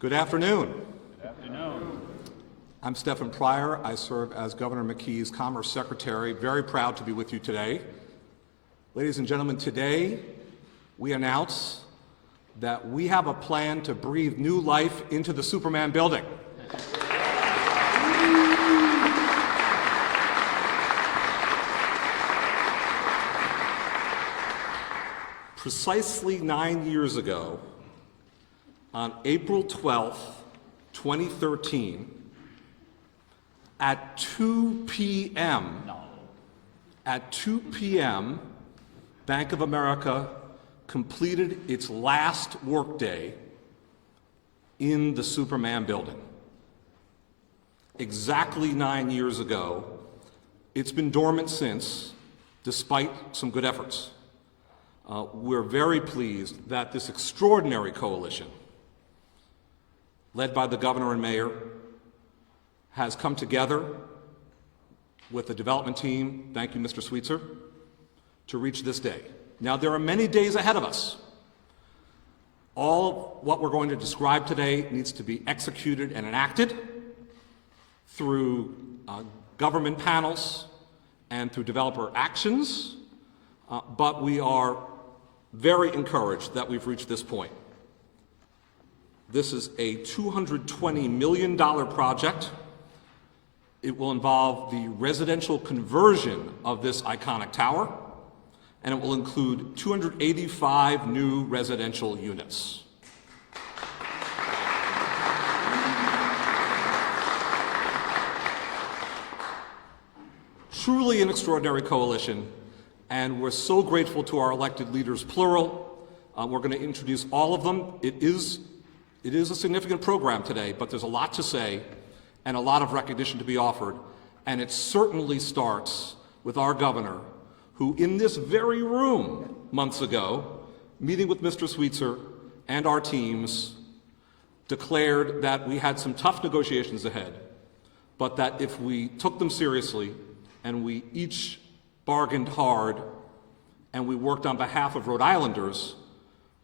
Good afternoon. Good afternoon. I'm Stephen Pryor. I serve as Governor McKee's Commerce Secretary. Very proud to be with you today. Ladies and gentlemen, today we announce that we have a plan to breathe new life into the Superman building. Precisely 9 years ago, on April 12th, 2013, at 2 p.m., Bank of America completed its last workday in the Superman building. Exactly 9 years ago. It's been dormant since, despite some good efforts. We're very pleased that this extraordinary coalition, led by the governor and mayor, has come together with the development team, thank you, Mr. Sweetser, to reach this day. Now, there are many days ahead of us. All what we're going to describe today needs to be executed and enacted through government panels and through developer actions, but we are very encouraged that we've reached this point. This is a $220 million project. It will involve the residential conversion of this iconic tower, and it will include 285 new residential units. Truly an extraordinary coalition, and we're so grateful to our elected leaders, plural. We're going to introduce all of them. It is a significant program today, but there's a lot to say and a lot of recognition to be offered, and it certainly starts with our governor, who in this very room months ago, meeting with Mr. Sweetser and our teams, declared that we had some tough negotiations ahead, but that if we took them seriously and we each bargained hard and we worked on behalf of Rhode Islanders,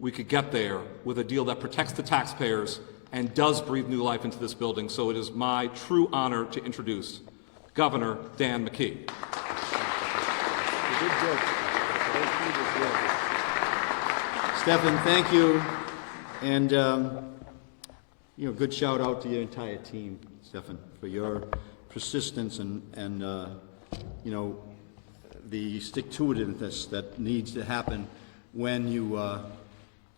we could get there with a deal that protects the taxpayers and does breathe new life into this building. So it is my true honor to introduce Governor Dan McKee. Stephen, thank you. And, good shout out to your entire team, Stephen, for your persistence and the stick-to-itiveness that needs to happen when you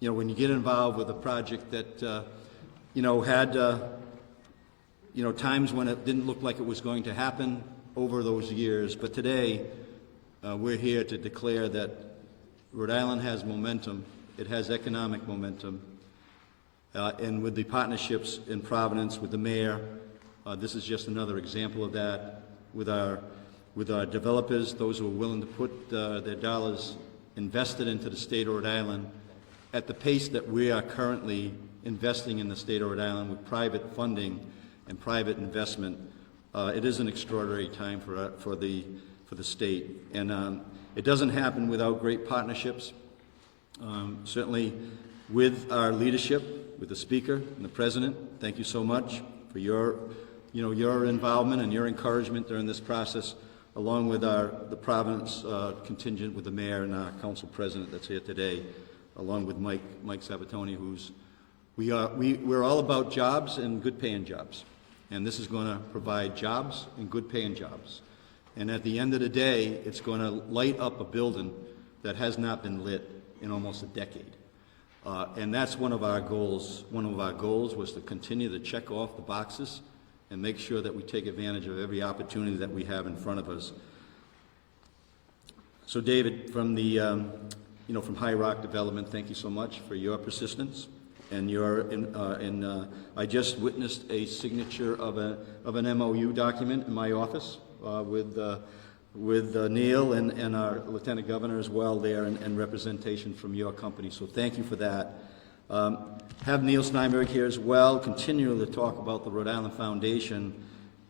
get involved with a project that, had, times when it didn't look like it was going to happen over those years. But today, we're here to declare that Rhode Island has momentum. It has economic momentum. And with the partnerships in Providence, with the mayor, this is just another example of that. With our developers, those who are willing to put their dollars invested into the state of Rhode Island at the pace that we are currently investing in the state of Rhode Island with private funding and private investment. It is an extraordinary time for the state, and it doesn't happen without great partnerships. Certainly, with our leadership, with the Speaker and the President. Thank you so much for your involvement and your encouragement during this process, along with the Providence contingent, with the Mayor and our Council President that's here today, along with Mike Sabatoni, we're all about jobs and good-paying jobs. And this is going to provide jobs and good-paying jobs. And at the end of the day, it's going to light up a building that has not been lit in almost a decade. And that's one of our goals. One of our goals was to continue to check off the boxes and make sure that we take advantage of every opportunity that we have in front of us. So David, from from High Rock Development, thank you so much for your persistence. And I just witnessed a signature of an MOU document in my office with Neil and our Lieutenant Governor as well there, and representation from your company. So thank you for that. Have Neil Steinberg here as well, continue to talk about the Rhode Island Foundation.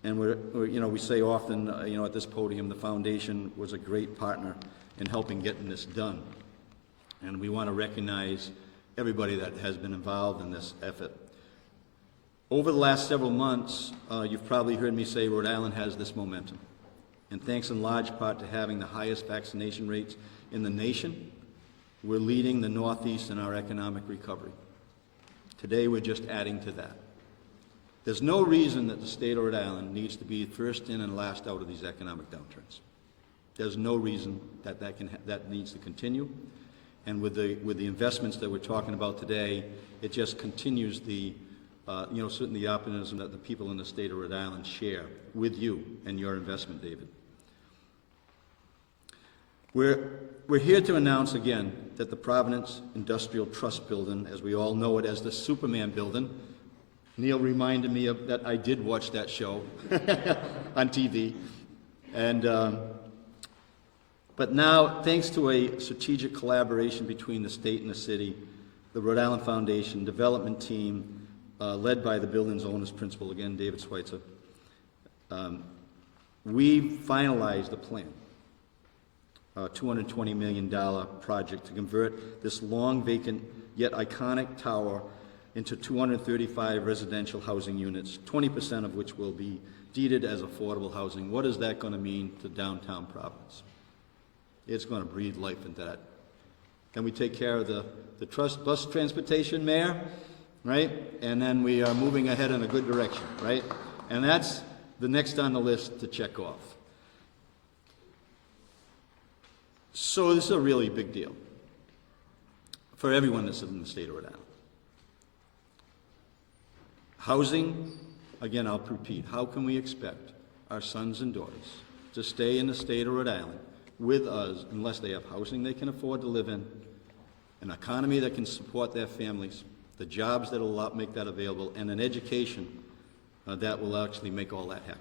And we say often, at this podium, the foundation was a great partner in helping getting this done. And we want to recognize everybody that has been involved in this effort. Over the last several months, you've probably heard me say Rhode Island has this momentum. And thanks in large part to having the highest vaccination rates in the nation, we're leading the Northeast in our economic recovery. Today, we're just adding to that. There's no reason that the state of Rhode Island needs to be first in and last out of these economic downturns. There's no reason that that needs to continue. And with the investments that we're talking about today, it just continues the certainly the optimism that the people in the state of Rhode Island share with you and your investment, David. We're here to announce again that the Providence Industrial Trust Building, as we all know it as the Superman Building, Neil reminded me of that. I did watch that show on TV, but now, thanks to a strategic collaboration between the state and the city, the Rhode Island Foundation development team, led by the building's owner's principal, again, David Schweitzer, we finalized the plan, a $220 million project to convert this long vacant yet iconic tower into 235 residential housing units, 20% of which will be deeded as affordable housing. What is that going to mean to downtown Providence? It's going to breathe life into that. Then we take care of the bus transportation, Mayor, right? And then we are moving ahead in a good direction, right? And that's the next on the list to check off. So this is a really big deal for everyone that's in the state of Rhode Island. Housing, again, I'll repeat, how can we expect our sons and daughters to stay in the state of Rhode Island with us unless they have housing they can afford to live in, an economy that can support their families, the jobs that will make that available, and an education that will actually make all that happen.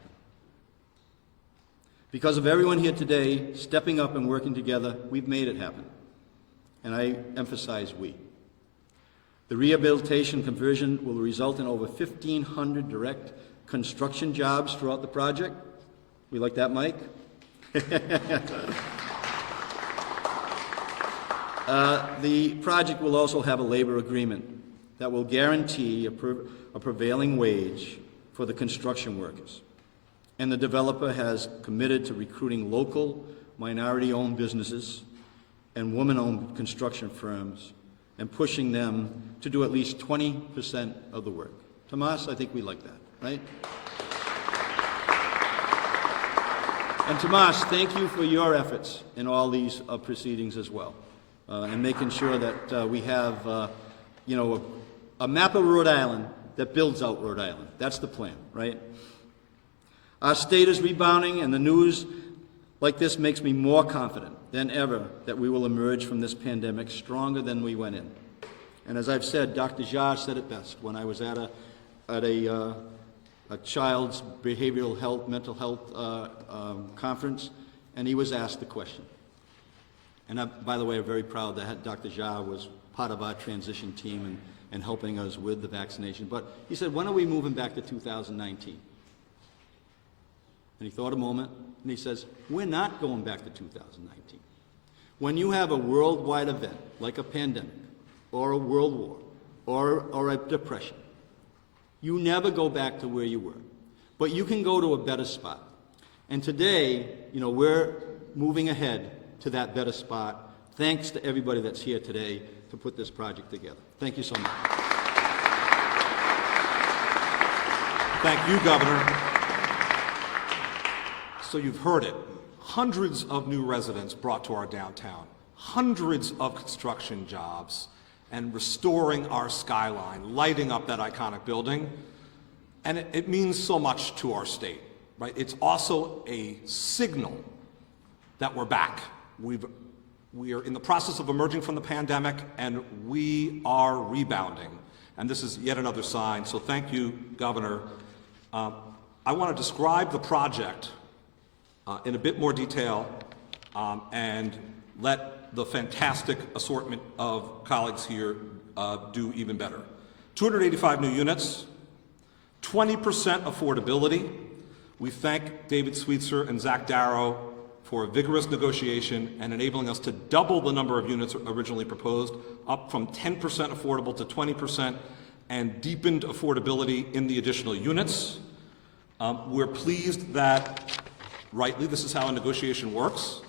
Because of everyone here today stepping up and working together, we've made it happen. And I emphasize we. The rehabilitation conversion will result in over 1,500 direct construction jobs throughout the project. We like that, Mike? The project will also have a labor agreement that will guarantee a prevailing wage for the construction workers. And the developer has committed to recruiting local, minority-owned businesses and woman-owned construction firms and pushing them to do at least 20% of the work. Tomas, I think we like that, right? And Tomas, thank you for your efforts in all these proceedings as well, and making sure that we have, a map of Rhode Island that builds out Rhode Island. That's the plan, right? Our state is rebounding, and the news like this makes me more confident than ever that we will emerge from this pandemic stronger than we went in. And as I've said, Dr. WJAR said it best when I was at a child's behavioral health, mental health conference, and he was asked the question. And by the way, I'm very proud that Dr. WJAR was part of our transition team and helping us with the vaccination. But he said, when are we moving back to 2019? And he thought a moment, and he says, we're not going back to 2019. When you have a worldwide event, like a pandemic, or a world war, or a depression, you never go back to where you were. But you can go to a better spot. And today, we're moving ahead to that better spot, thanks to everybody that's here today to put this project together. Thank you so much. Thank you, Governor. So you've heard it. Hundreds of new residents brought to our downtown, hundreds of construction jobs, and restoring our skyline, lighting up that iconic building. And it means so much to our state, right? It's also a signal that we're back. We are in the process of emerging from the pandemic, and we are rebounding. And this is yet another sign. So thank you, Governor. I want to describe the project in a bit more detail and let the fantastic assortment of colleagues here do even better. 285 new units, 20% affordability. We thank David Schweitzer and Zach Darrow for a vigorous negotiation and enabling us to double the number of units originally proposed, up from 10% affordable to 20%. and deepened affordability in the additional units. We're pleased that, rightly, this is how a negotiation works.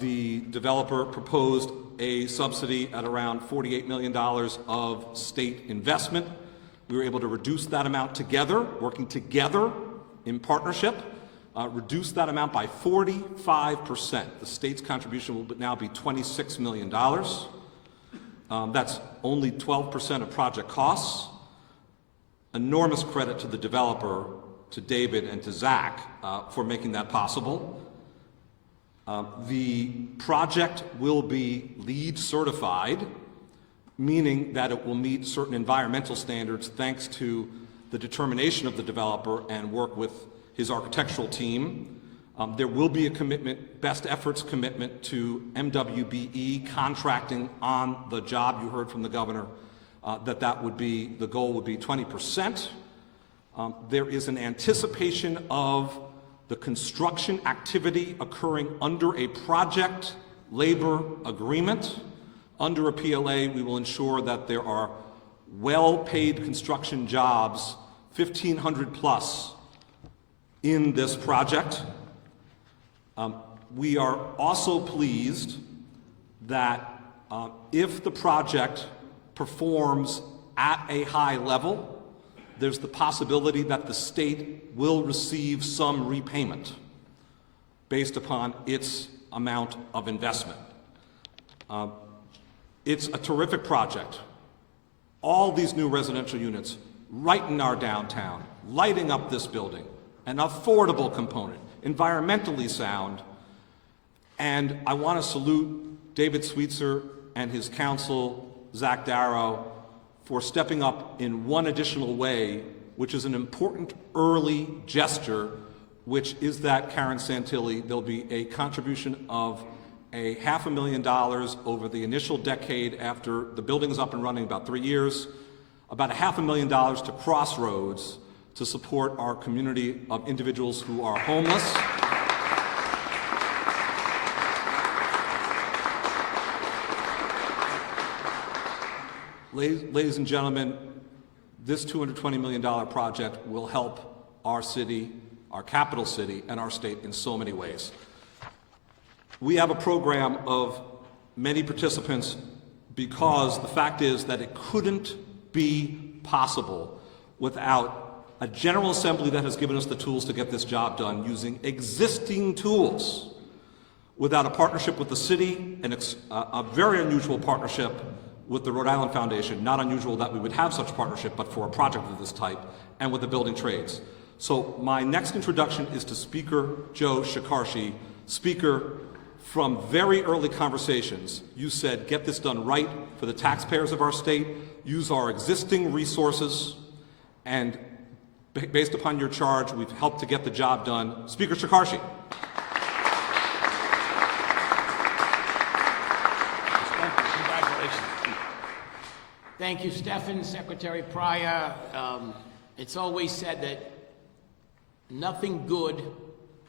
The developer proposed a subsidy at around $48 million of state investment. We were able to reduce that amount together, working together in partnership, reduce that amount by 45%. The state's contribution will now be $26 million. That's only 12% of project costs. Enormous credit to the developer, to David and to Zach, for making that possible. The project will be LEED certified, meaning that it will meet certain environmental standards thanks to the determination of the developer and work with his architectural team. There will be a commitment, best efforts commitment to MWBE contracting on the job. You heard from the governor that would be, the goal would be 20%. There is an anticipation of the construction activity occurring under a project labor agreement. Under a PLA, we will ensure that there are well-paid construction jobs, 1,500 plus, in this project. We are also pleased that if the project performs at a high level, there's the possibility that the state will receive some repayment based upon its amount of investment. It's a terrific project. All these new residential units right in our downtown, lighting up this building, an affordable component, environmentally sound, and I want to salute David Sweetser and his counsel, Zach Darrow, for stepping up in one additional way, which is an important early gesture, which is that, Karen Santilli, there'll be a contribution of $500,000 over the initial decade after the building is up and running, about 3 years, about $500,000 to Crossroads to support our community of individuals who are homeless. Ladies and gentlemen, this $220 million project will help our city, our capital city, and our state in so many ways. We have a program of many participants because the fact is that it couldn't be possible without a General Assembly that has given us the tools to get this job done using existing tools, without a partnership with the city, and a very unusual partnership with the Rhode Island Foundation. Not unusual that we would have such partnership, but for a project of this type, and with the building trades. So my next introduction is to Speaker Joe Shekarchi. Speaker, from very early conversations, you said, get this done right for the taxpayers of our state, use our existing resources, and based upon your charge, we've helped to get the job done. Speaker Shekarchi. Congratulations. Thank you, Stephen, Secretary Pryor. It's always said that nothing good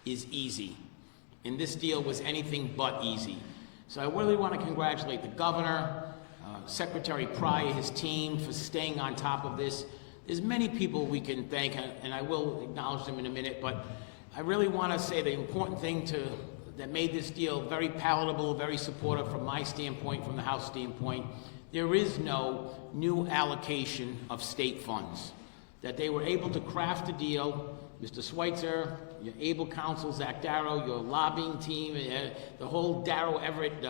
is easy. And this deal was anything but easy. So I really want to congratulate the governor, Secretary Pryor, his team, for staying on top of this. There's many people we can thank, and I will acknowledge them in a minute, but I really want to say the important thing that made this deal very palatable, very supportive from my standpoint, from the House standpoint. There is no new allocation of state funds. That they were able to craft a deal. Mr. Schweitzer, your able counsel, Zach Darrow, your lobbying team, the whole Darrow Everett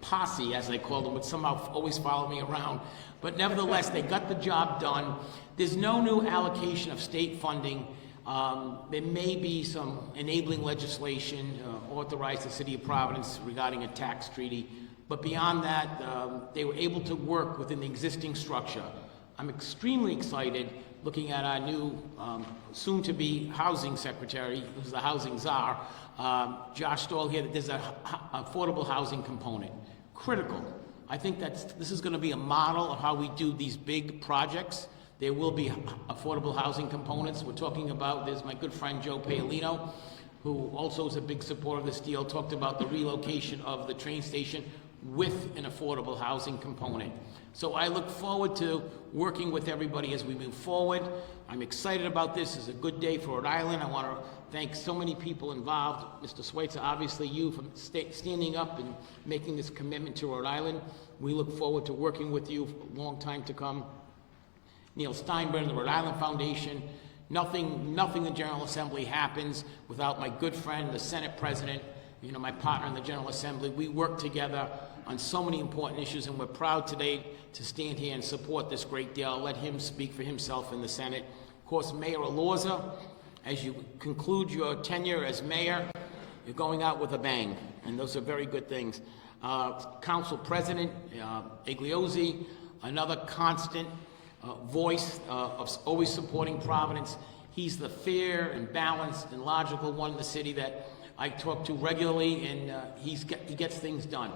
posse, as they call them, which somehow always follow me around. But nevertheless, they got the job done. There's no new allocation of state funding. There may be some enabling legislation authorized the City of Providence regarding a tax treaty. But beyond that, they were able to work within the existing structure. I'm extremely excited looking at our new soon-to-be housing secretary, who's the housing czar, Josh Stoll here, that there's an affordable housing component. Critical. I think this is going to be a model of how we do these big projects. There will be affordable housing components. We're talking about, there's my good friend Joe Paolino, who also is a big supporter of this deal, talked about the relocation of the train station with an affordable housing component. So I look forward to working with everybody as we move forward. I'm excited about this. It's a good day for Rhode Island. I want to thank so many people involved. Mr. Schweitzer, obviously you for standing up and making this commitment to Rhode Island. We look forward to working with you for a long time to come. Neil Steinberg, the Rhode Island Foundation. Nothing in the General Assembly happens without my good friend, the Senate President, my partner in the General Assembly. We work together on so many important issues, and we're proud today to stand here and support this great deal. I'll let him speak for himself in the Senate. Of course, Mayor Alorza, as you conclude your tenure as mayor, you're going out with a bang, and those are very good things. Council President Igliozzi, another constant voice of always supporting Providence. He's the fair and balanced and logical one in the city that I talk to regularly, and he gets things done.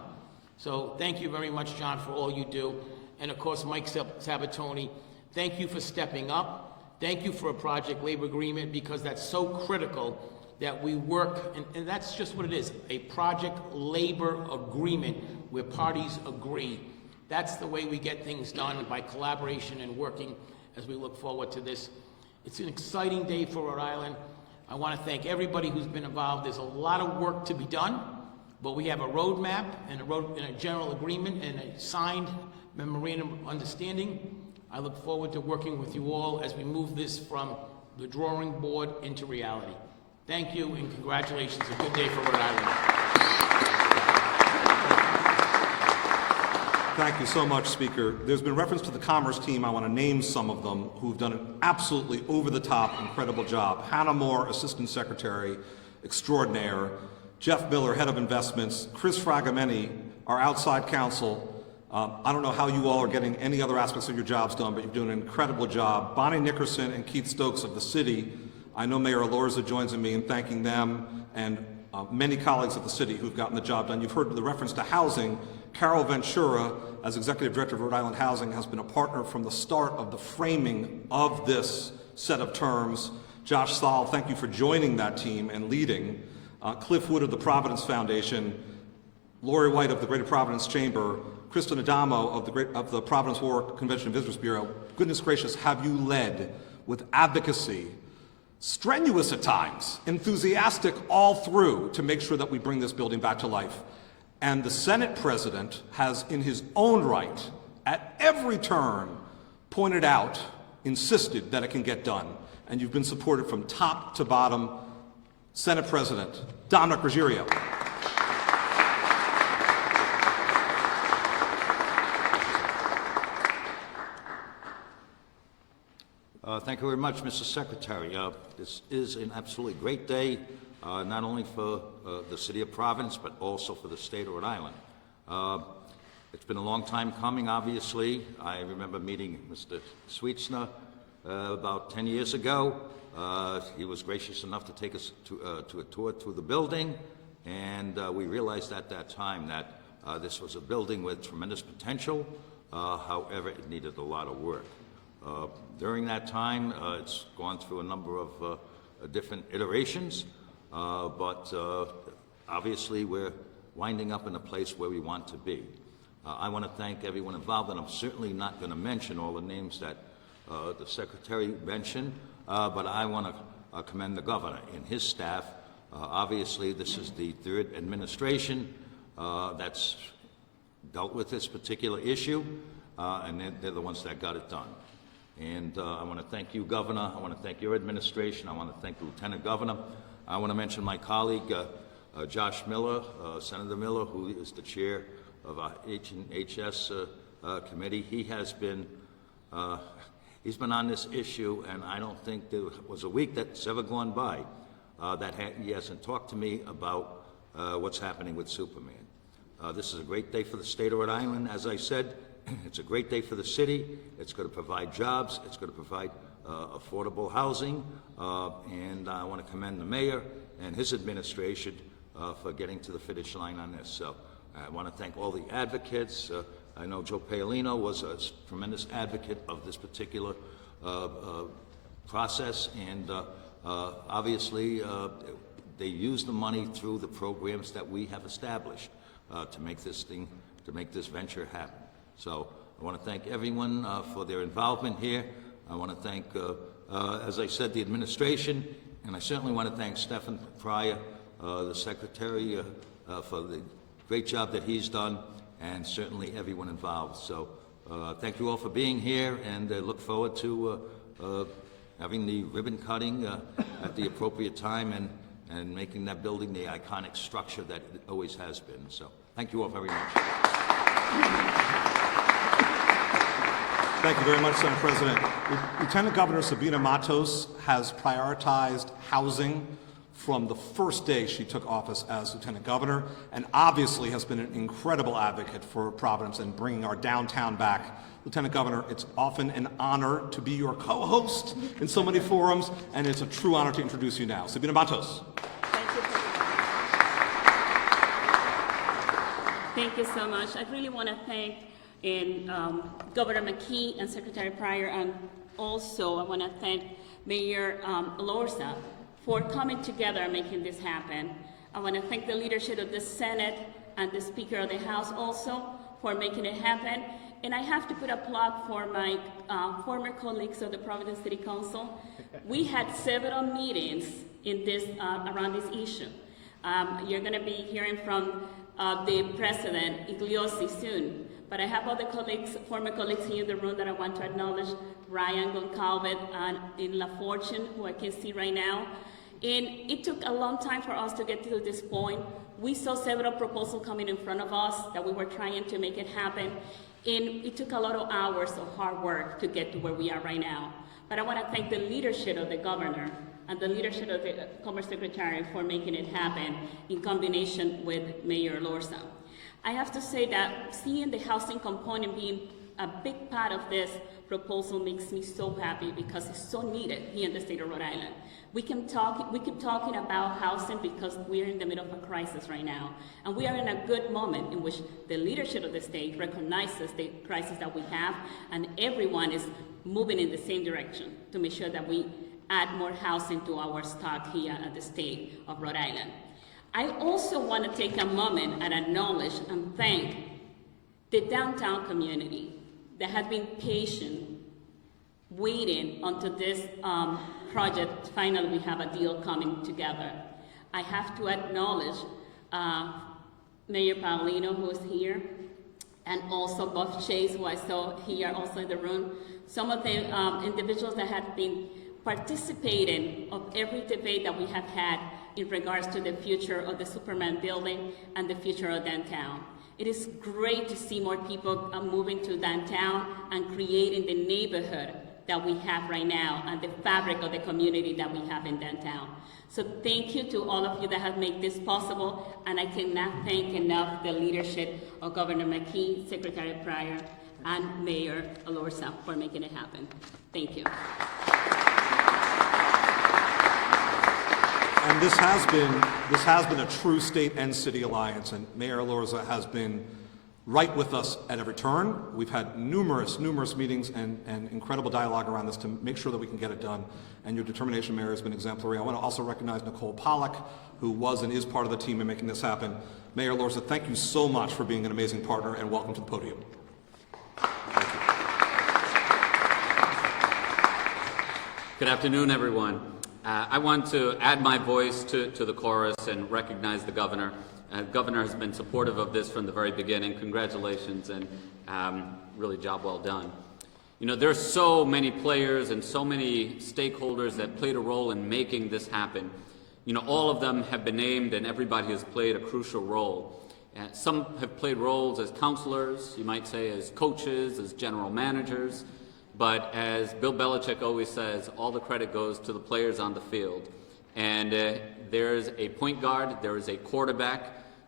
So thank you very much, John, for all you do. And of course, Mike Sabatoni, thank you for stepping up. Thank you for a project labor agreement, because that's so critical that we work, and that's just what it is, a project labor agreement where parties agree. That's the way we get things done, by collaboration and working as we look forward to this. It's an exciting day for Rhode Island. I want to thank everybody who's been involved. There's a lot of work to be done, but we have a roadmap and a general agreement and a signed memorandum of understanding. I look forward to working with you all as we move this from the drawing board into reality. Thank you and congratulations. A good day for Rhode Island. Thank you so much, Speaker. There's been reference to the Commerce team. I want to name some of them who've done an absolutely over-the-top, incredible job. Hannah Moore, Assistant Secretary Extraordinaire. Jeff Miller, Head of Investments. Chris Fragamenti, our outside counsel. I don't know how you all are getting any other aspects of your jobs done, but you're doing an incredible job. Bonnie Nickerson and Keith Stokes of the city. I know Mayor Alorza joins in me in thanking them, and many colleagues of the city who've gotten the job done. You've heard the reference to housing. Carol Ventura, as Executive Director of Rhode Island Housing, has been a partner from the start of the framing of this set of terms. Josh Stahl, thank you for joining that team and leading. Cliff Wood of the Providence Foundation, Lori White of the Greater Providence Chamber, Kristen Adamo of the Providence War Convention and Visitors Bureau. Goodness gracious, have you led with advocacy, strenuous at times, enthusiastic all through, to make sure that we bring this building back to life. And the Senate President has, in his own right, at every turn, pointed out, insisted that it can get done. And you've been supported from top to bottom. Senate President Dominic Ruggiero. Thank you very much, Mr. Secretary. This is an absolutely great day, not only for the city of Providence, but also for the state of Rhode Island. It's been a long time coming, obviously. I remember meeting Mr. Schweitzer about 10 years ago. He was gracious enough to take us to a tour through the building, and we realized at that time that this was a building with tremendous potential. However, it needed a lot of work. During that time, it's gone through a number of different iterations, but obviously we're winding up in a place where we want to be. I want to thank everyone involved, and I'm certainly not going to mention all the names that the Secretary mentioned, but I want to commend the Governor and his staff. Obviously, this is the third administration that's dealt with this particular issue, and they're the ones that got it done. And I want to thank you, Governor. I want to thank your administration. I want to thank the Lieutenant Governor. I want to mention my colleague, Josh Miller, Senator Miller, who is the chair of our H&HS committee. He has been, he's been on this issue, and I don't think there was a week that's ever gone by that he hasn't talked to me about what's happening with Superman. This is a great day for the state of Rhode Island, as I said. It's a great day for the city. It's going to provide jobs. It's going to provide affordable housing. And I want to commend the mayor and his administration for getting to the finish line on this. So I want to thank all the advocates. I know Joe Paolino was a tremendous advocate of this particular process. And obviously, they use the money through the programs that we have established to make this thing to make this venture happen. So I want to thank everyone for their involvement here. I want to thank, as I said, the administration, and I certainly want to thank Stephen Pryor, the secretary, for the great job that he's done, and certainly everyone involved. So thank you all for being here, and look forward to having the ribbon cutting at the appropriate time and making that building the iconic structure that it always has been. So thank you all very much. Thank you very much, Senate President. Lieutenant Governor Sabina Matos has prioritized housing from the first day she took office as Lieutenant Governor, and obviously has been an incredible advocate for Providence and bringing our downtown back. Lieutenant Governor, it's often an honor to be your co-host in so many forums, and it's a true honor to introduce you now. Sabina Matos. Thank you so much. I really want to thank Governor McKee and Secretary Pryor, and also I want to thank Mayor Lorza for coming together and making this happen. I want to thank the leadership of the Senate and the Speaker of the House also for making it happen. And I have to put a plug for my former colleagues of the Providence City Council. We had several meetings in this, around this issue. You're going to be hearing from the President, Igliosi, soon. But I have other colleagues, former colleagues here in the room that I want to acknowledge, Ryan Goncalves and in La Fortune, who I can see right now. And it took a long time for us to get to this point. We saw several proposals coming in front of us that we were trying to make it happen. And it took a lot of hours of hard work to get to where we are right now. But I want to thank the leadership of the governor and the leadership of the Commerce Secretary for making it happen in combination with Mayor Lorza. I have to say that seeing the housing component being a big part of this proposal makes me so happy because it's so needed here in the state of Rhode Island. We keep talking about housing because we're in the middle of a crisis right now. And we are in a good moment in which the leadership of the state recognizes the crisis that we have, and everyone is moving in the same direction to make sure that we add more housing to our stock here at the state of Rhode Island. I also want to take a moment and acknowledge and thank the downtown community that has been patient, waiting until this project, finally we have a deal coming together. I have to acknowledge Mayor Paulino, who is here, and also Bob Chase, who I saw here also in the room. Some of the individuals that have been participating of every debate that we have had in regards to the future of the Superman building and the future of downtown. It is great to see more people moving to downtown and creating the neighborhood that we have right now and the fabric of the community that we have in downtown. So thank you to all of you that have made this possible, and I cannot thank enough the leadership of Governor McKee, Secretary Pryor, and Mayor Lorza for making it happen. Thank you. And this has been a true state and city alliance, and Mayor Lorza has been right with us at every turn. We've had numerous meetings and incredible dialogue around this to make sure that we can get it done. And your determination, Mayor, has been exemplary. I want to also recognize Nicole Pollack, who was and is part of the team in making this happen. Mayor Lorza, thank you so much for being an amazing partner, and welcome to the podium. Good afternoon, everyone. I want to add my voice to the chorus and recognize the governor. The governor has been supportive of this from the very beginning. Congratulations, and really job well done. You know, there's so many players and so many stakeholders that played a role in making this happen. You know, all of them have been named, and everybody has played a crucial role. Some have played roles as counselors, you might say as coaches, as general managers. But as Bill Belichick always says, all the credit goes to the players on the field. And there's a point guard, there is a quarterback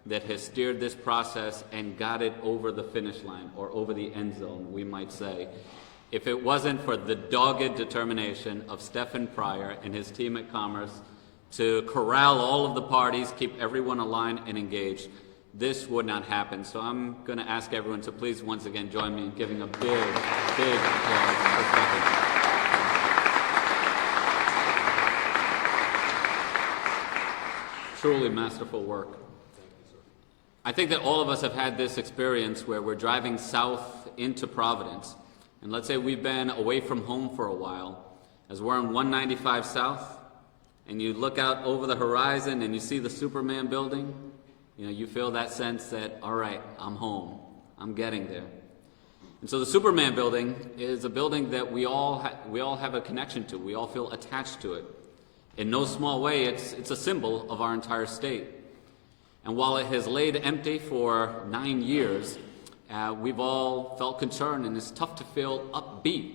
that has steered this process and got it over the finish line, or over the end zone, we might say. If it wasn't for the dogged determination of Stephen Pryor and his team at Commerce to corral all of the parties, keep everyone aligned and engaged, this would not happen. So I'm going to ask everyone to please once again join me in giving a big applause for Stephen. Truly masterful work. I think that all of us have had this experience where we're driving south into Providence, and let's say we've been away from home for a while, as we're on 195 South, and you look out over the horizon and you see the Superman building, you know, you feel that sense that, all right, I'm home, I'm getting there. And so the Superman building is a building that we all have a connection to, we all feel attached to it. In no small way, it's a symbol of our entire state. And while it has laid empty for 9 years, we've all felt concerned, and it's tough to feel upbeat,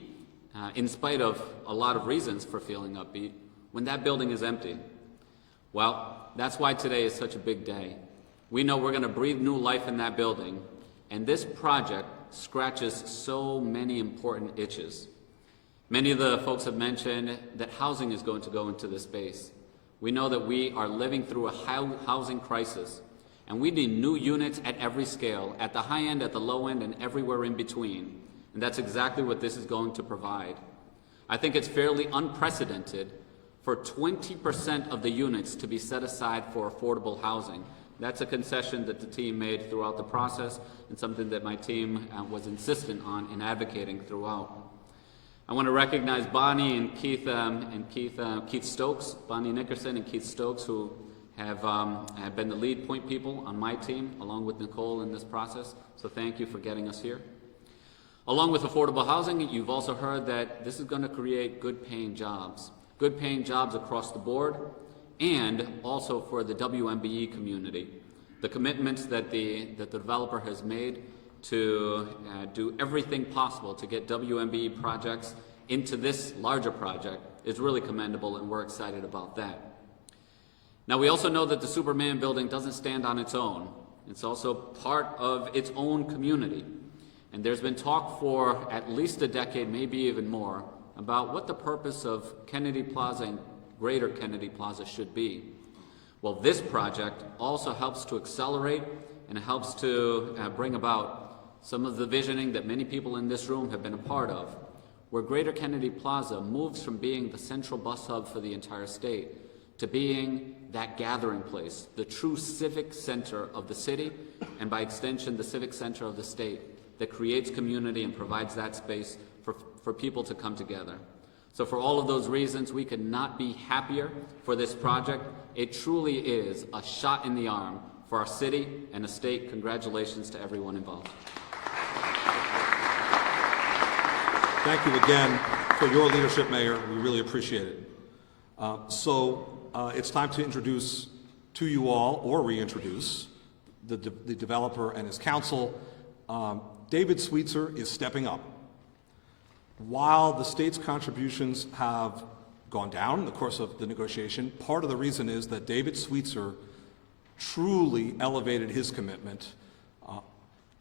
in spite of a lot of reasons for feeling upbeat, when that building is empty. Well, that's why today is such a big day. We know we're going to breathe new life in that building, and this project scratches so many important itches. Many of the folks have mentioned that housing is going to go into this space. We know that we are living through a housing crisis, and we need new units at every scale, at the high end, at the low end, and everywhere in between. And that's exactly what this is going to provide. I think it's fairly unprecedented for 20% of the units to be set aside for affordable housing. That's a concession that the team made throughout the process, and something that my team was insistent on in advocating throughout. I want to recognize Bonnie and Keith Stokes, Bonnie Nickerson and Keith Stokes, who have been the lead point people on my team, along with Nicole in this process. So thank you for getting us here. Along with affordable housing, you've also heard that this is going to create good-paying jobs across the board, and also for the WMBE community. The commitments that the developer has made to do everything possible to get WMBE projects into this larger project is really commendable, and we're excited about that. Now, we also know that the Superman building doesn't stand on its own. It's also part of its own community. And there's been talk for at least a decade, maybe even more, about what the purpose of Kennedy Plaza and Greater Kennedy Plaza should be. Well, this project also helps to accelerate and helps to bring about some of the visioning that many people in this room have been a part of, where Greater Kennedy Plaza moves from being the central bus hub for the entire state to being that gathering place, the true civic center of the city, and by extension, the civic center of the state that creates community and provides that space for people to come together. So for all of those reasons, we could not be happier for this project. It truly is a shot in the arm for our city and the state. Congratulations to everyone involved. Thank you again for your leadership, Mayor. We really appreciate it. It's time to introduce to you all, or reintroduce, the developer and his counsel. David Sweetser is stepping up. While the state's contributions have gone down in the course of the negotiation, part of the reason is that David Sweetser truly elevated his commitment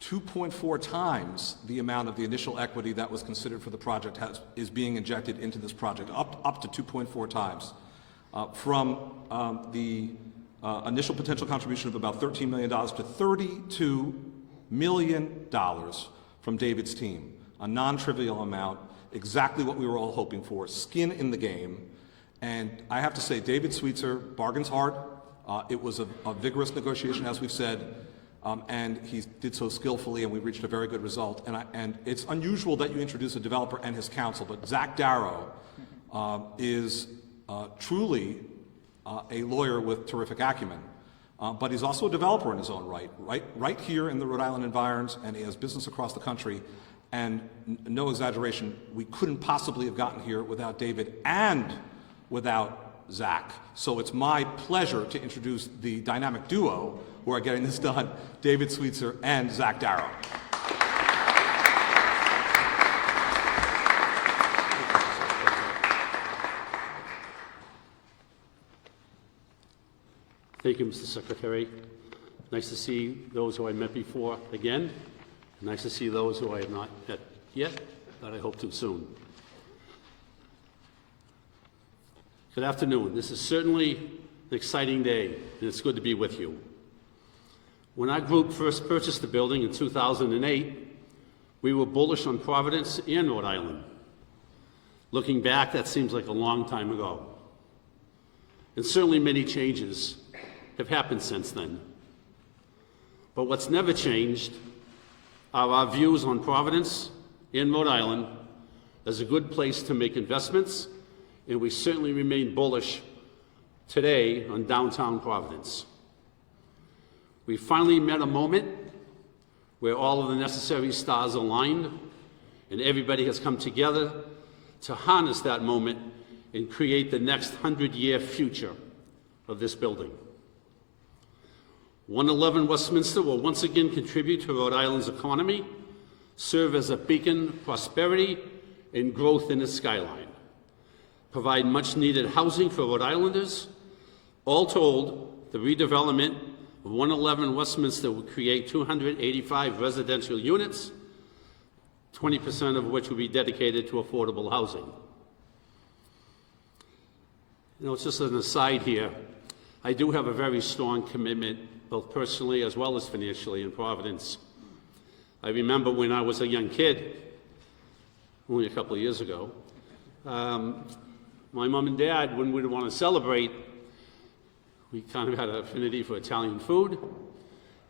2.4 times the amount of the initial equity that was considered for the project is being injected into this project, up to 2.4 times. From the initial potential contribution of about $13 million to $32 million from David's team, a non-trivial amount, exactly what we were all hoping for, skin in the game. And I have to say, David Sweetser bargains hard. It was a vigorous negotiation, as we've said, and he did so skillfully, and we reached a very good result. And it's unusual that you introduce a developer and his counsel, but Zach Darrow is truly a lawyer with terrific acumen. But he's also a developer in his own right here in the Rhode Island environs, and he has business across the country. And no exaggeration, we couldn't possibly have gotten here without David and without Zach. So it's my pleasure to introduce the dynamic duo who are getting this done, David Sweetser and Zach Darrow. Thank you, Mr. Secretary. Nice to see those who I met before again. Nice to see those who I have not met yet, but I hope to soon. Good afternoon. This is certainly an exciting day, and it's good to be with you. When our group first purchased the building in 2008, we were bullish on Providence and Rhode Island. Looking back, that seems like a long time ago. And certainly many changes have happened since then. But what's never changed are our views on Providence and Rhode Island as a good place to make investments, and we certainly remain bullish today on downtown Providence. We finally met a moment where all of the necessary stars aligned and everybody has come together to harness that moment and create the next 100-year future of this building. 111 Westminster will once again contribute to Rhode Island's economy, serve as a beacon of prosperity and growth in its skyline, provide much-needed housing for Rhode Islanders. All told, the redevelopment of 111 Westminster will create 285 residential units, 20% of which will be dedicated to affordable housing. You know, it's just an aside here. I do have a very strong commitment, both personally as well as financially, in Providence. I remember when I was a young kid, only a couple of years ago, my mom and dad, when we'd want to celebrate, we kind of had an affinity for Italian food,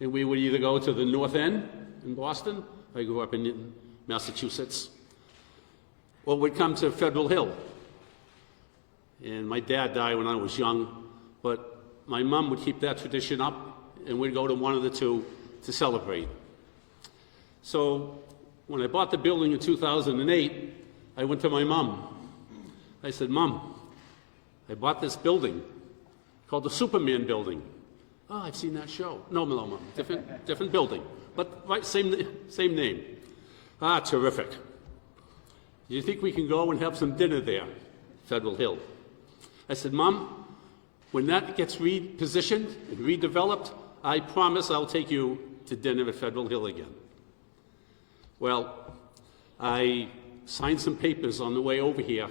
and we would either go to the North End in Boston, I grew up in Massachusetts, or we'd come to Federal Hill. And my dad died when I was young, but my mom would keep that tradition up, and we'd go to one of the two to celebrate. So when I bought the building in 2008, I went to my mom. I said, "Mom, I bought this building called the Superman Building." "Oh, I've seen that show." No, Mom, different building, but right, same name. "Ah, terrific. Do you think we can go and have some dinner there, Federal Hill?" I said, "Mom, when that gets repositioned and redeveloped, I promise I'll take you to dinner at Federal Hill again." Well, I signed some papers on the way over here,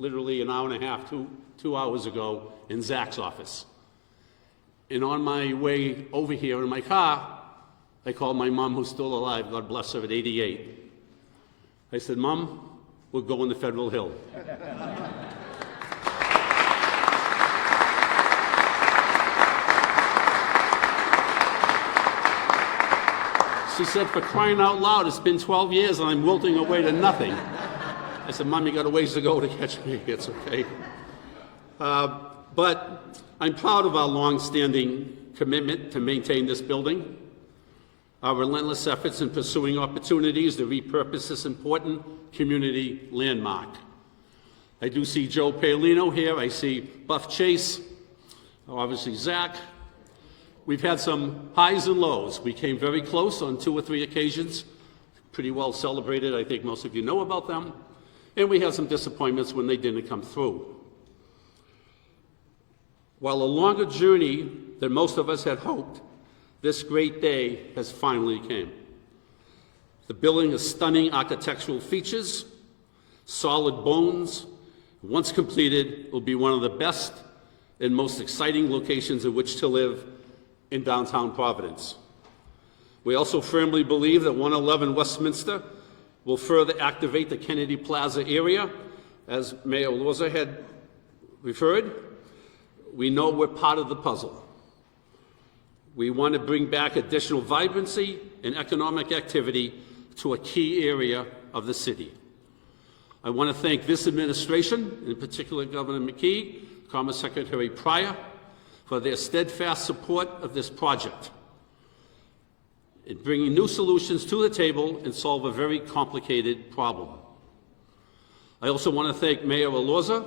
literally an hour and a half, two hours ago, in Zach's office. And on my way over here in my car, I called my mom, who's still alive, God bless her, at 88. I said, "Mom, we're going to Federal Hill." She said, "For crying out loud, it's been 12 years and I'm wilting away to nothing." I said, "Mom, you got a ways to go to catch me. It's okay." But I'm proud of our long-standing commitment to maintain this building, our relentless efforts in pursuing opportunities to repurpose this important community landmark. I do see Joe Paolino here. I see Buff Chase, obviously Zach. We've had some highs and lows. We came very close on 2 or 3 occasions, pretty well celebrated. I think most of you know about them. And we had some disappointments when they didn't come through. While a longer journey than most of us had hoped, this great day has finally came. The building has stunning architectural features, solid bones. Once completed, it will be one of the best and most exciting locations in which to live in downtown Providence. We also firmly believe that 111 Westminster will further activate the Kennedy Plaza area. As Mayor Loza had referred, we know we're part of the puzzle. We want to bring back additional vibrancy and economic activity to a key area of the city. I want to thank this administration, in particular Governor McKee, Commerce Secretary Pryor, for their steadfast support of this project in bringing new solutions to the table and solve a very complicated problem. I also want to thank Mayor Alorza,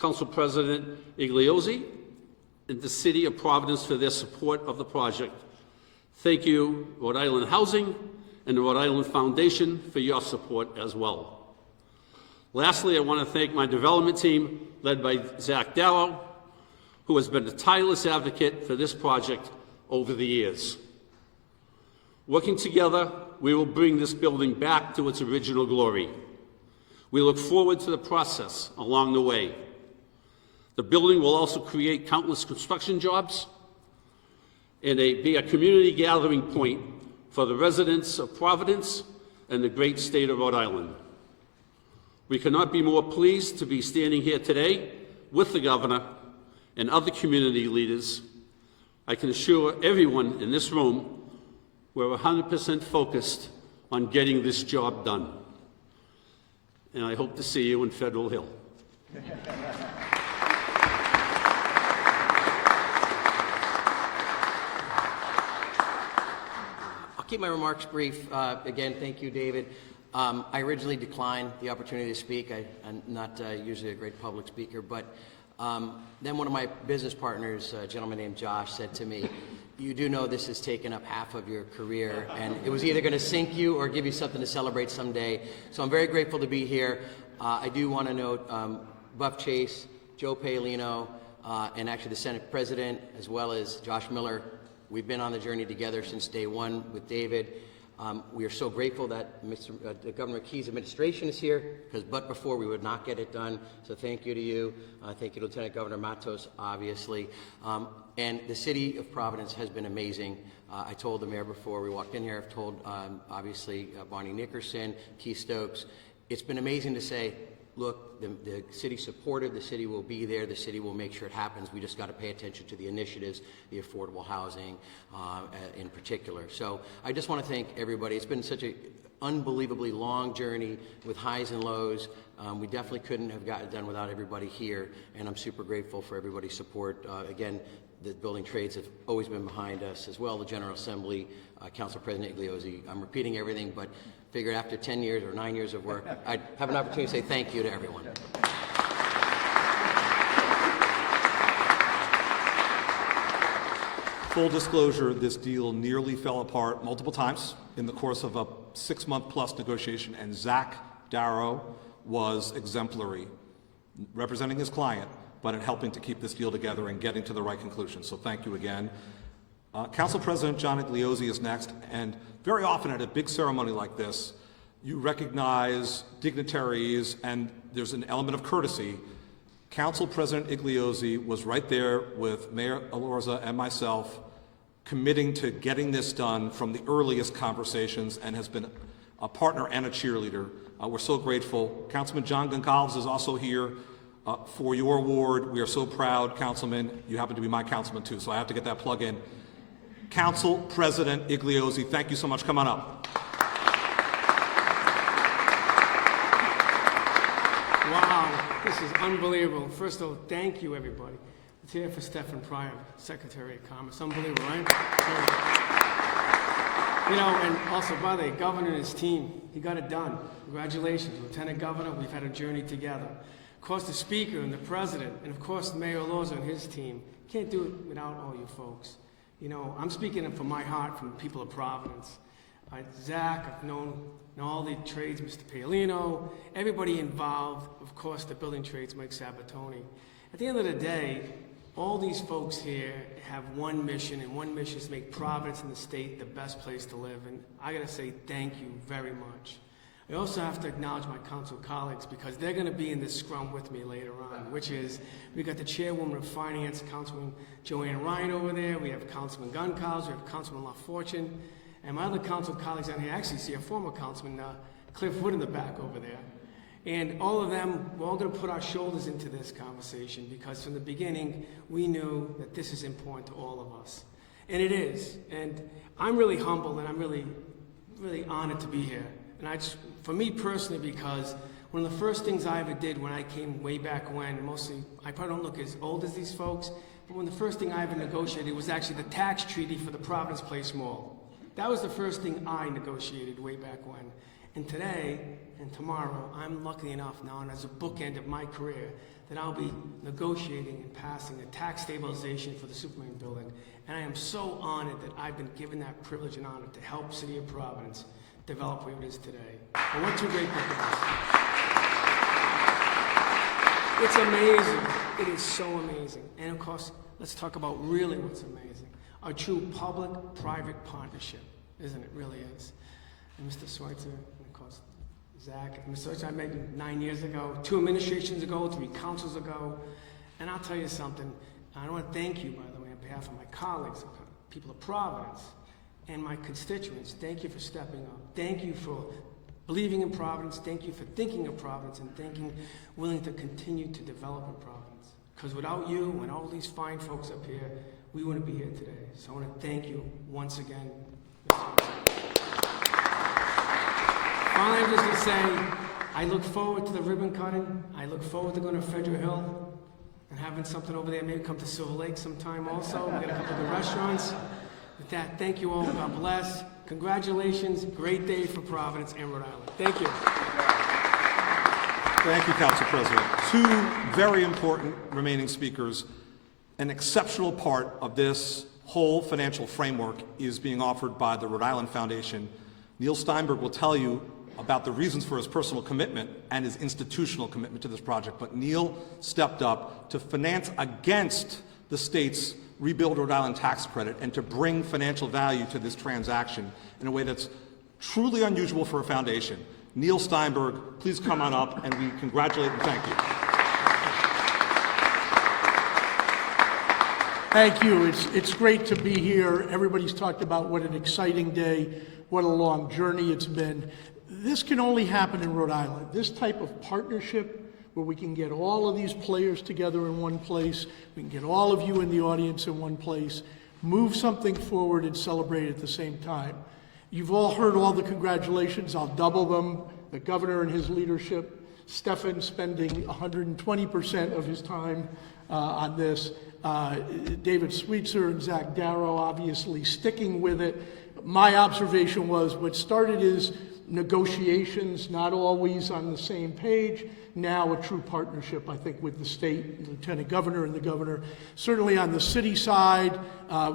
Council President Igliozzi, and the City of Providence for their support of the project. Thank you, Rhode Island Housing and the Rhode Island Foundation, for your support as well. Lastly, I want to thank my development team, led by Zach Darrow, who has been a tireless advocate for this project over the years. Working together, we will bring this building back to its original glory. We look forward to the process along the way. The building will also create countless construction jobs and be a community gathering point for the residents of Providence and the great state of Rhode Island. We cannot be more pleased to be standing here today with the governor and other community leaders. I can assure everyone in this room we're 100% focused on getting this job done. And I hope to see you in Federal Hill. I'll keep my remarks brief. Again, thank you, David. I originally declined the opportunity to speak. I'm not usually a great public speaker, but then one of my business partners, a gentleman named Josh, said to me, "You do know this has taken up half of your career, and it was either going to sink you or give you something to celebrate someday." So I'm very grateful to be here. I do want to note Buff Chase, Joe Paolino, and actually the Senate President, as well as Josh Miller. We've been on the journey together since day one with David. We are so grateful that Governor McKee's administration is here, because but before we would not get it done. So thank you to you. Thank you to Lieutenant Governor Matos, obviously. And the city of Providence has been amazing. I told the mayor before we walked in here, I've told, obviously, Barney Nickerson, Keith Stokes. It's been amazing to say, look, the city's supportive, the city will be there, the city will make sure it happens. We just got to pay attention to the initiatives, the affordable housing in particular. So I just want to thank everybody. It's been such an unbelievably long journey with highs and lows. We definitely couldn't have gotten it done without everybody here, and I'm super grateful for everybody's support. Again, the building trades have always been behind us as well, the General Assembly, Council President Igliozzi. I'm repeating everything, but figured after 10 years or 9 years of work, I'd have an opportunity to say thank you to everyone. Full disclosure, this deal nearly fell apart multiple times in the course of a 6-month-plus negotiation, and Zach Darrow was exemplary, representing his client, but in helping to keep this deal together and getting to the right conclusion. So thank you again. Council President John Igliozzi is next, and very often at a big ceremony like this, you recognize dignitaries and there's an element of courtesy. Council President Igliozzi was right there with Mayor Alorza and myself, committing to getting this done from the earliest conversations, and has been a partner and a cheerleader. We're so grateful. Councilman John Goncalves is also here for your award. We are so proud, Councilman. You happen to be my councilman too, so I have to get that plug in. Council President Igliozzi, thank you so much. Come on up. Wow, this is unbelievable. First of all, thank you, everybody. It's here for Stephen Pryor, Secretary of Commerce. Unbelievable, right? You know, and also, by the way, Governor and his team, he got it done. Congratulations, Lieutenant Governor. We've had a journey together. Of course, the Speaker and the President, and of course, Mayor Alorza and his team. Can't do it without all you folks. You know, I'm speaking from my heart, from the people of Providence. Zach, I've known all the trades, Mr. Paolino, everybody involved, of course, the building trades, Mike Sabatoni. At the end of the day, all these folks here have one mission, and one mission is to make Providence and the state the best place to live. And I gotta say thank you very much. I also have to acknowledge my council colleagues, because they're gonna be in this scrum with me later on, which is, we got the Chairwoman of Finance, Councilman Joanne Ryan over there, we have Councilman Goncalves, we have Councilman LaFortune, and my other council colleagues down here, I actually see a former Councilman Cliff Wood in the back over there. And all of them, we're all gonna put our shoulders into this conversation, because from the beginning, we knew that this is important to all of us. And it is. And I'm really humbled, and I'm really, really honored to be here. And for me personally, because one of the first things I ever did when I came way back when, mostly, I probably don't look as old as these folks, but when the first thing I ever negotiated was actually the tax treaty for the Providence Place Mall. That was the first thing I negotiated way back when. And today and tomorrow, I'm lucky enough now, and as a bookend of my career, that I'll be negotiating and passing a tax stabilization for the Superman building. And I am so honored that I've been given that privilege and honor to help City of Providence develop where it is today. And what two great people. It's amazing. It is so amazing. And of course, let's talk about really what's amazing. A true public-private partnership, isn't it? Really is. And Mr. Schweitzer, and of course, Zach. Mr. Schweitzer, I met him 9 years ago, 2 administrations ago, 3 councils ago. And I'll tell you something. I want to thank you, by the way, on behalf of my colleagues, people of Providence, and my constituents. Thank you for stepping up. Thank you for believing in Providence. Thank you for thinking of Providence, and willing to continue to develop in Providence. Because without you and all these fine folks up here, we wouldn't be here today. So I want to thank you once again, Finally, I'm just going to say, I look forward to the ribbon cutting. I look forward to going to Federal Hill and having something over there. Maybe come to Silver Lake sometime also. We got a couple of good restaurants. With that, thank you all. God bless. Congratulations. Great day for Providence and Rhode Island. Thank you. Thank you, Council President. Two very important remaining speakers. An exceptional part of this whole financial framework is being offered by the Rhode Island Foundation. Neil Steinberg will tell you about the reasons for his personal commitment and his institutional commitment to this project. But Neil stepped up to finance against the state's Rebuild Rhode Island tax credit and to bring financial value to this transaction in a way that's truly unusual for a foundation. Neil Steinberg, please come on up, and we congratulate and thank you. Thank you. It's great to be here. Everybody's talked about what an exciting day, what a long journey it's been. This can only happen in Rhode Island. This type of partnership where we can get all of these players together in one place, we can get all of you in the audience in one place, move something forward and celebrate at the same time. You've all heard all the congratulations. I'll double them. The governor and his leadership, Stefan spending 120% of his time on this, David Sweetser and Zach Darrow obviously sticking with it. My observation was what started as negotiations, not always on the same page, now a true partnership, I think, with the state, the lieutenant governor and the governor. Certainly on the city side,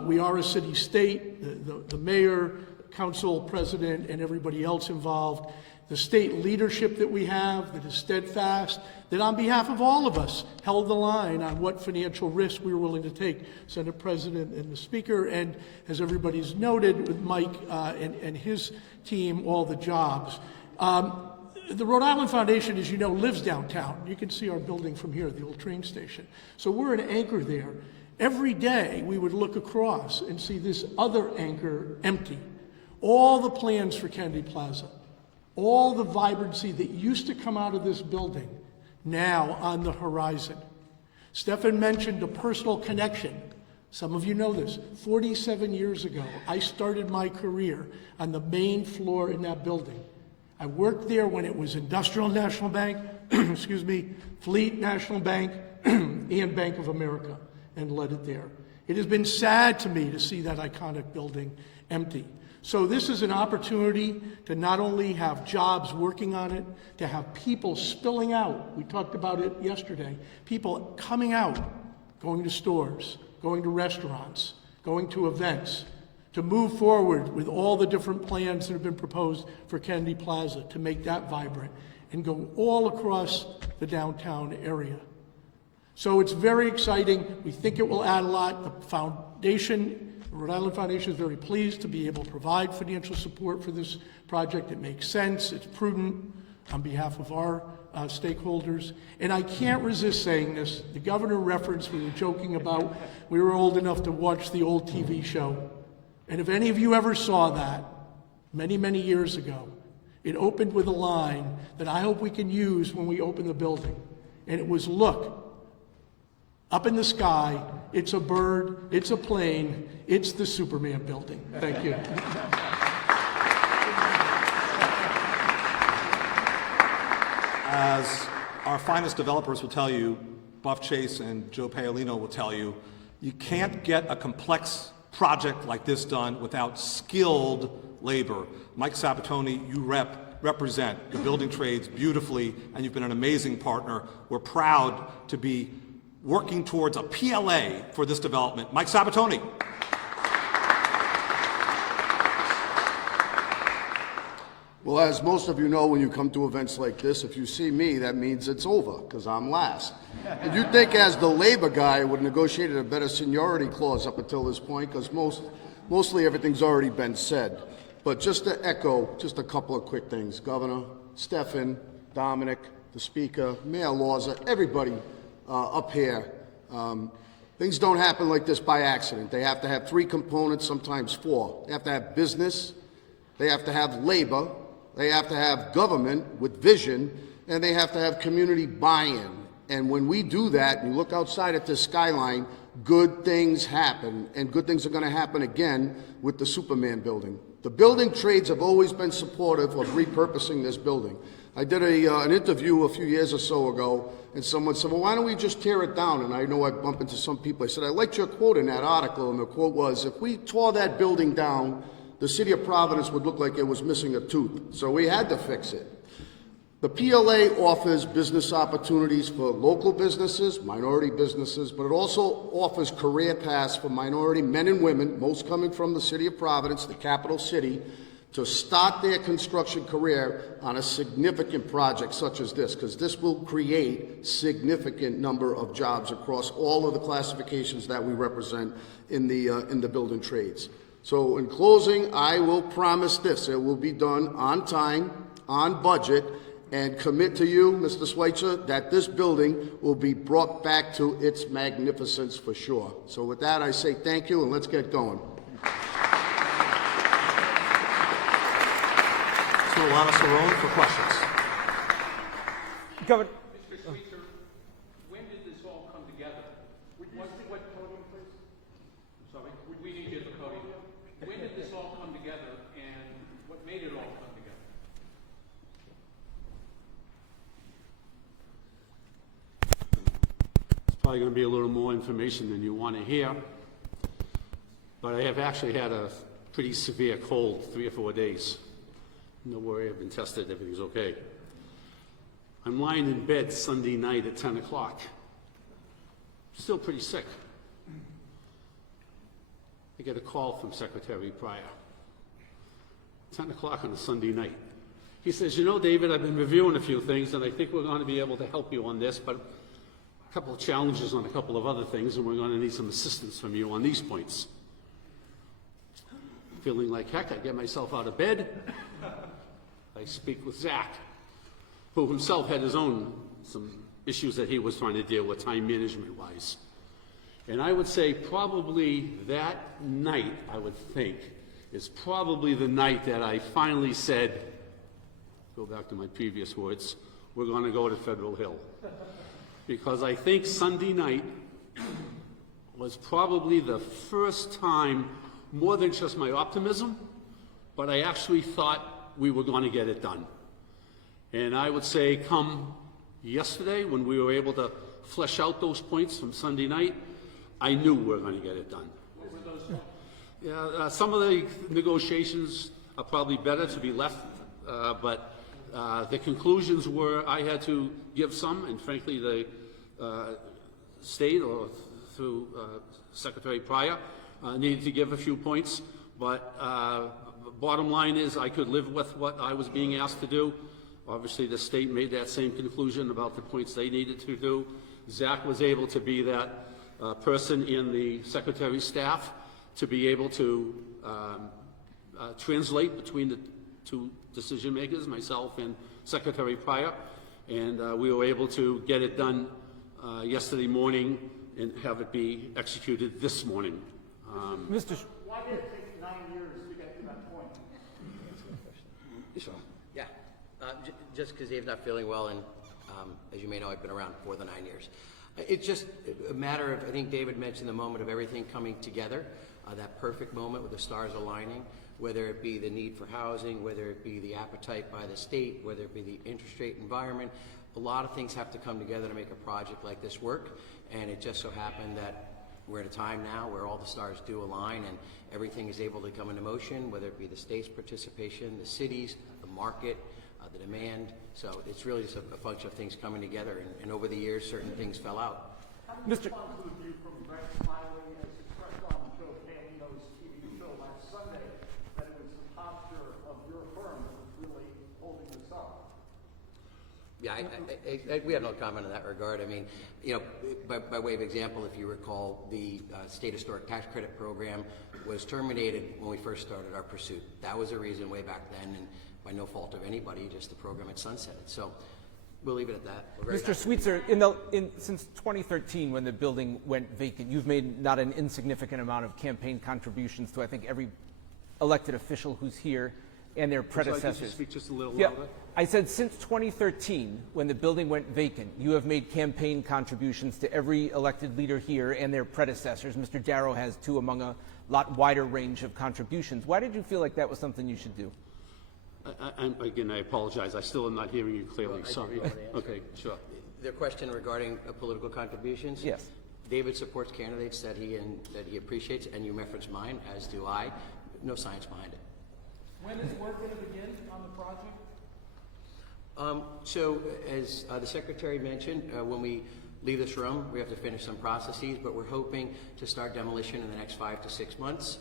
we are a city state, the mayor, council president, and everybody else involved. The state leadership that we have that is steadfast, that on behalf of all of us held the line on what financial risk we were willing to take. Senate President and the Speaker, and as everybody's noted, with Mike and his team, all the jobs. The Rhode Island Foundation, as you know, lives downtown. You can see our building from here, the old train station. So we're an anchor there. Every day we would look across and see this other anchor empty. All the plans for Kennedy Plaza, all the vibrancy that used to come out of this building, now on the horizon. Stefan mentioned a personal connection. Some of you know this. 47 years ago, I started my career on the main floor in that building. I worked there when it was Industrial National Bank, excuse me, Fleet National Bank, and Bank of America, and led it there. It has been sad to me to see that iconic building empty. So this is an opportunity to not only have jobs working on it, to have people spilling out. We talked about it yesterday. People coming out, going to stores, going to restaurants, going to events, to move forward with all the different plans that have been proposed for Kennedy Plaza to make that vibrant and go all across the downtown area. So it's very exciting. We think it will add a lot. The foundation, the Rhode Island Foundation, is very pleased to be able to provide financial support for this project. It makes sense. It's prudent on behalf of our stakeholders. And I can't resist saying this. The governor referenced, we were joking about, we were old enough to watch the old TV show. And if any of you ever saw that, many, many years ago, it opened with a line that I hope we can use when we open the building. And it was, look, up in the sky, it's a bird, it's a plane, it's the Superman building. Thank you. As our finest developers will tell you, Buff Chase and Joe Paolino will tell you, you can't get a complex project like this done without skilled labor. Mike Sabatoni, you represent the building trades beautifully, and you've been an amazing partner. We're proud to be working towards a PLA for this development. Mike Sabatoni. Well, as most of you know, when you come to events like this, if you see me, that means it's over, because I'm last. And you'd think as the labor guy I would have negotiated a better seniority clause up until this point, because mostly everything's already been said. But just to echo just a couple of quick things. Governor, Stefan, Dominic, the Speaker, Mayor Lorza, everybody up here. Things don't happen like this by accident. They have to have three components, sometimes four. They have to have business, they have to have labor, they have to have government with vision, and they have to have community buy-in. And when we do that, and you look outside at this skyline, good things happen, and good things are going to happen again with the Superman building. The building trades have always been supportive of repurposing this building. I did an interview a few years or so ago, and someone said, well, why don't we just tear it down? And I know I bumped into some people. I said, I liked your quote in that article, and the quote was, if we tore that building down, the city of Providence would look like it was missing a tooth. So we had to fix it. The PLA offers business opportunities for local businesses, minority businesses, but it also offers career paths for minority men and women, most coming from the city of Providence, the capital city, to start their construction career on a significant project such as this, because this will create significant number of jobs across all of the classifications that we represent in the building trades. So in closing, I will promise this: it will be done on time, on budget, and commit to you, Mr. Schweitzer, that this building will be brought back to its magnificence for sure. So with that, I say thank you, and let's get going. Mr. Alana Cerrone for questions. Governor. Mr. Schweitzer, when did this all come together? What podium, please? I'm sorry, we didn't get the podium. When did this all come together, and what made it all come together? It's probably going to be a little more information than you want to hear, but I have actually had a pretty severe cold 3 or 4 days. No worry, I've been tested, everything's okay. I'm lying in bed Sunday night at 10 o'clock. Still pretty sick. I get a call from Secretary Pryor. 10 o'clock on a Sunday night. He says, you know, David, I've been reviewing a few things, and I think we're going to be able to help you on this, but a couple of challenges on a couple of other things, and we're going to need some assistance from you on these points. Feeling like heck, I get myself out of bed. I speak with Zach, who himself had his own some issues that he was trying to deal with time management-wise. And I would say probably that night, I would think, is probably the night that I finally said, go back to my previous words, we're going to go to Federal Hill. Because I think Sunday night was probably the first time, more than just my optimism, but I actually thought we were going to get it done. And I would say come yesterday, when we were able to flesh out those points from Sunday night, I knew we were going to get it done. What were those points? Yeah, some of the negotiations are probably better to be left, but the conclusions were I had to give some, and frankly the state or through Secretary Pryor needed to give a few points, but bottom line is I could live with what I was being asked to do. Obviously the state made that same conclusion about the points they needed to do. Zach was able to be that person in the Secretary's staff to be able to translate between the two decision makers, myself and Secretary Pryor, and we were able to get it done yesterday morning and have it be executed this morning. Why did it take 9 years to get to that point? Sure. Yeah, just because Dave's not feeling well, and as you may know, I've been around for the 9 years. It's just a matter of, I think David mentioned the moment of everything coming together, that perfect moment with the stars aligning, whether it be the need for housing, whether it be the appetite by the state, whether it be the interest rate environment. A lot of things have to come together to make a project like this work, and it just so happened that we're at a time now where all the stars do align and everything is able to come into motion, whether it be the state's participation, the cities, the market, the demand. So it's really just a function of things coming together, and over the years, certain things fell out. Mr. You from Greg Smiley has expressed on Joe Canino's TV show last Sunday that it was the posture of your firm that was really holding this up. Yeah, we have no comment in that regard. I mean, you know, by way of example, if you recall, the State Historic Tax Credit Program was terminated when we first started our pursuit. That was a reason way back then, and by no fault of anybody, just the program had sunsetted. So we'll leave it at that. Mr. Schweitzer, since 2013, when the building went vacant, you've made not an insignificant amount of campaign contributions to, I think, every elected official who's here and their I'm sorry, could you predecessors. speak just a little Yeah, louder? I said since 2013, when the building went vacant, you have made campaign contributions to every elected leader here and their predecessors. Mr. Darrow has too, among a lot wider range of contributions. Why did you feel like that was something you should do? Again, I apologize. I still am not hearing you clearly. Well, I Sorry. do know the answer. Okay, sure. The question regarding political contributions? Yes. David supports candidates that he appreciates, and you reference mine, as do I. No science behind it. When is work going to begin on the project? So, as the Secretary mentioned, when we leave this room, we have to finish some processes, but we're hoping to start demolition in the next 5 to 6 months.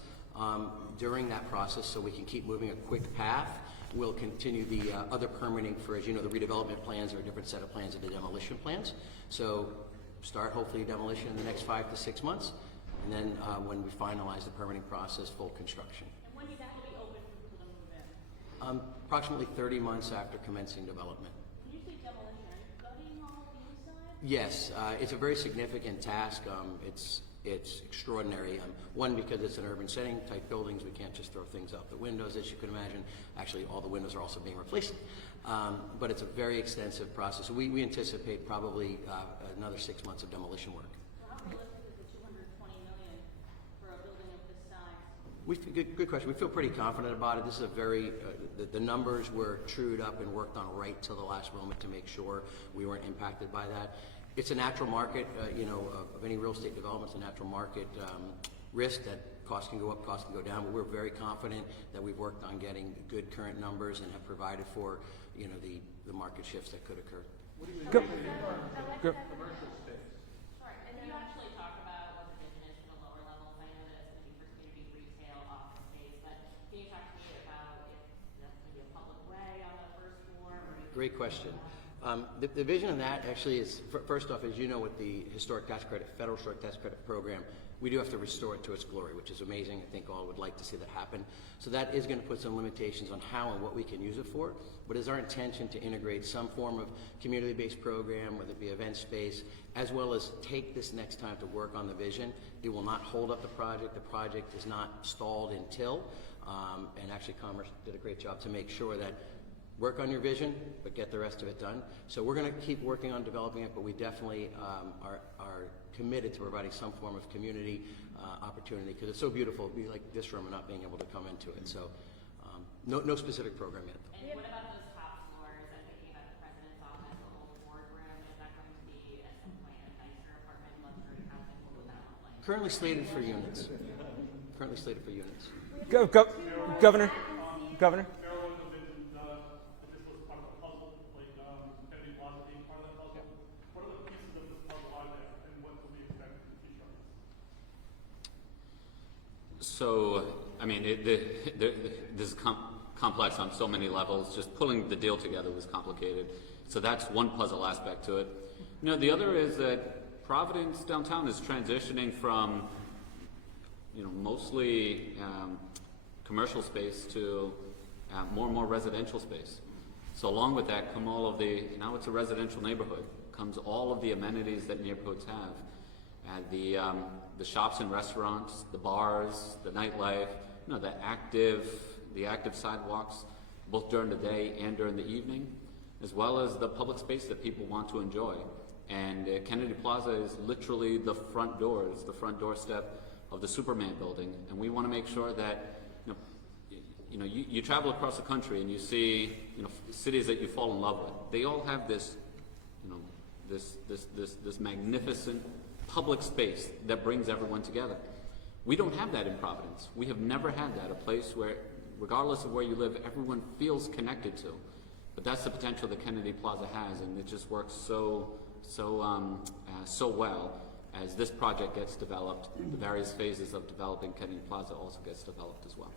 During that process, so we can keep moving a quick path, we'll continue the other permitting for, as you know, the redevelopment plans are a different set of plans than the demolition plans. So, start hopefully demolition in the next 5 to 6 months, and then when we finalize the permitting process, full construction. And when is that to be open for people to move in? Approximately 30 months after commencing development. When you say demolition, are you gutting all of the inside? Yes, it's a very significant task. It's extraordinary. One, because it's an urban setting, tight buildings, we can't just throw things out the windows, as you can imagine. Actually, all the windows are also being replaced. But it's a very extensive process. We anticipate probably another 6 months of demolition work. So how realistic is the $220 million for a building of this size? Good question. We feel pretty confident about it. This is a very, the numbers were trued up and worked on right till the last moment to make sure we weren't impacted by that. It's a natural market, of any real estate development, it's a natural market risk that costs can go up, costs can go down, but we're very confident that we've worked on getting good current numbers and have provided for, the market shifts that could occur. Go. Sorry, and you actually talk about what the vision is for the lower levels. I know that it's going to be for community retail office space, but can you talk to me about if that's going to be a public way on the first floor? Great question. The vision of that actually is, first off, as you know, with the historic tax credit, federal historic tax credit program, we do have to restore it to its glory, which is amazing. I think all would like to see that happen. So that is going to put some limitations on how and what we can use it for. But it's our intention to integrate some form of community-based program, whether it be event space, as well as take this next time to work on the vision. It will not hold up the project. The project is not stalled until, and actually Commerce did a great job to make sure that work on your vision, but get the rest of it done. So we're going to keep working on developing it, but we definitely are committed to providing some form of community opportunity, because it's so beautiful to be like this room and not being able to come into it. So no specific program yet. And what about those top floors? I'm thinking about the president's office, the old boardroom. Is that going to be at some point a nicer apartment, luxury housing? What would that look like? Currently slated for units. Currently slated for units. Governor. So, I mean, this is complex on so many levels. Just pulling the deal together was complicated. So that's one puzzle aspect to it. The other is that Providence downtown is transitioning from, mostly commercial space to more and more residential space. So along with that come all of now it's a residential neighborhood, comes all of the amenities that neighborhoods have. The shops and restaurants, the bars, the nightlife, the active sidewalks, both during the day and during the evening, as well as the public space that people want to enjoy. And Kennedy Plaza is literally the front doorstep of the Superman building, and we want to make sure that you travel across the country and you see cities that you fall in love with. They all have this this magnificent public space that brings everyone together. We don't have that in Providence. We have never had that, a place where, regardless of where you live, everyone feels connected to. But that's the potential that Kennedy Plaza has, and it just works so well as this project gets developed. The various phases of developing Kennedy Plaza also gets developed as well.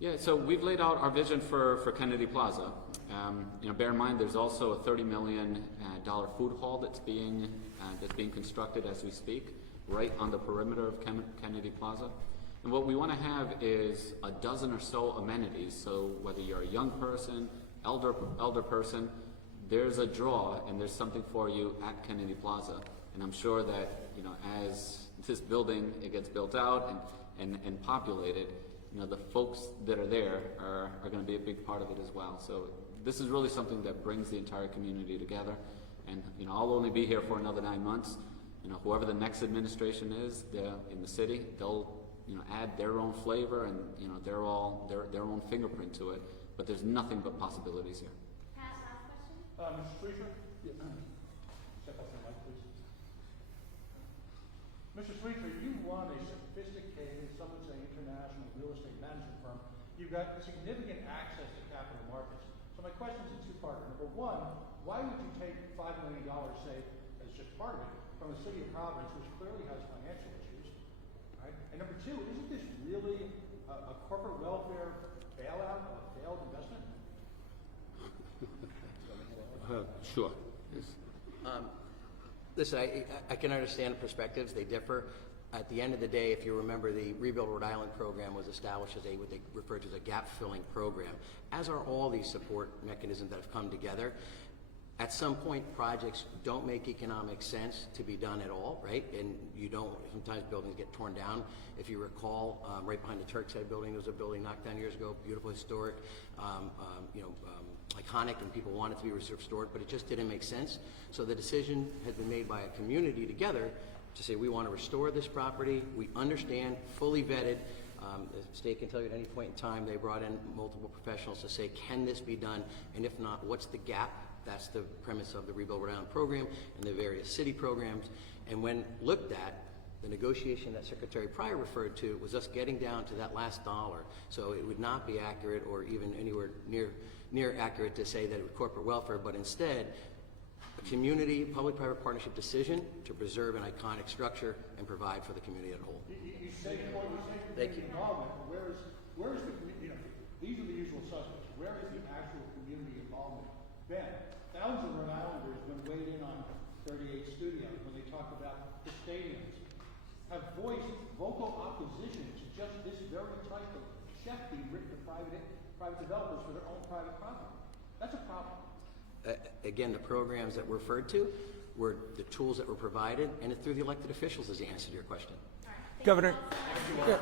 Yeah, so we've laid out our vision for Kennedy Plaza. Bear in mind there's also a $30 million food hall that's being constructed as we speak, right on the perimeter of Kennedy Plaza. And what we want to have is a dozen or so amenities. So whether you're a young person, elder person, there's a draw and there's something for you at Kennedy Plaza. And I'm sure that as this building gets built out and and populated, you know, the folks that are there are going to be a big part of it as well. So this is really something that brings the entire community together. And, you know, I'll only be here for another 9 months. You know, whoever the next administration is in the city, they'll, you know, add their own flavor and, you know, their own fingerprint to it. But there's nothing but possibilities here. Pat, last question? Mr. Sweeter? Step up to the mic, please. Mr. Sweeter, you run a sophisticated, some would say international real estate management firm. You've got significant access to capital markets. So my question is a two-parter. Number one, why would you take $5 million, say, as just part of it, from the city of Providence, which clearly has financial issues, right? And number two, isn't this really a corporate welfare bailout of a failed investment? Sure. Listen, I can understand the perspectives, they differ. At the end of the day, if you remember, the Rebuild Rhode Island program was established as what they refer to as a gap-filling program, as are all these support mechanisms that have come together. At some point, projects don't make economic sense to be done at all, right? And sometimes buildings get torn down. If you recall, right behind the Turk's Head building, there was a building knocked down years ago, beautiful, historic, iconic, and people wanted to be restored, but it just didn't make sense. So the decision has been made by a community together to say, we want to restore this property. We understand, fully vetted. The state can tell you at any point in time, they brought in multiple professionals to say, can this be done? And if not, what's the gap? That's the premise of the Rebuild Rhode Island program and the various city programs. And when looked at, the negotiation that Secretary Pryor referred to was us getting down to that last dollar. So it would not be accurate or even anywhere near accurate to say that it was corporate welfare, but instead, a community, public-private partnership decision to preserve an iconic structure and provide for the community as a whole. You say community involvement. Where is the, you know, these are the usual suspects. Where is the actual community involvement been? Thousands of Rhode Islanders, when weighed in on 38 Studios, when they talk about the stadiums, have voiced vocal opposition to just this very type of check being written to private developers for their own private property. That's a problem. Again, the programs that were referred to were the tools that were provided, and it's through the elected officials is the answer to your question. Governor. Thank you all.